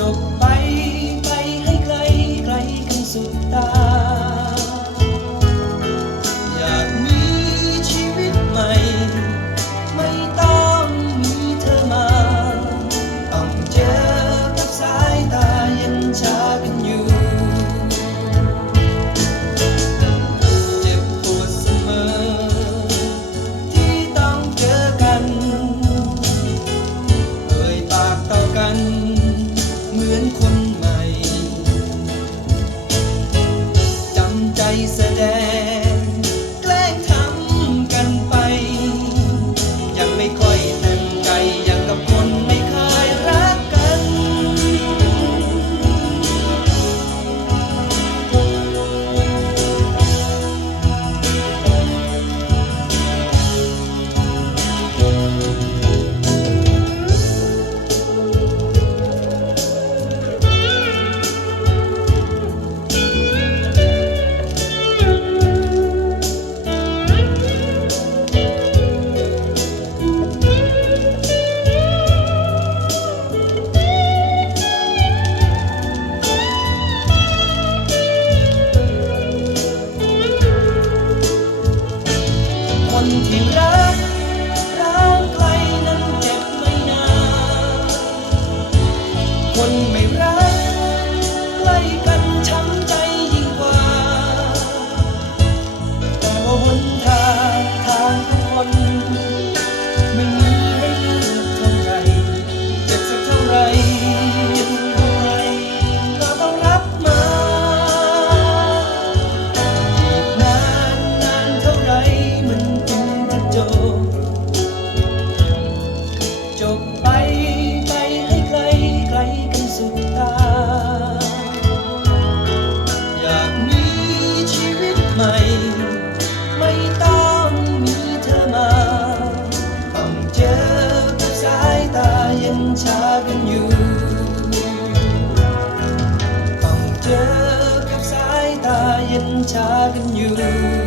your in charge of you.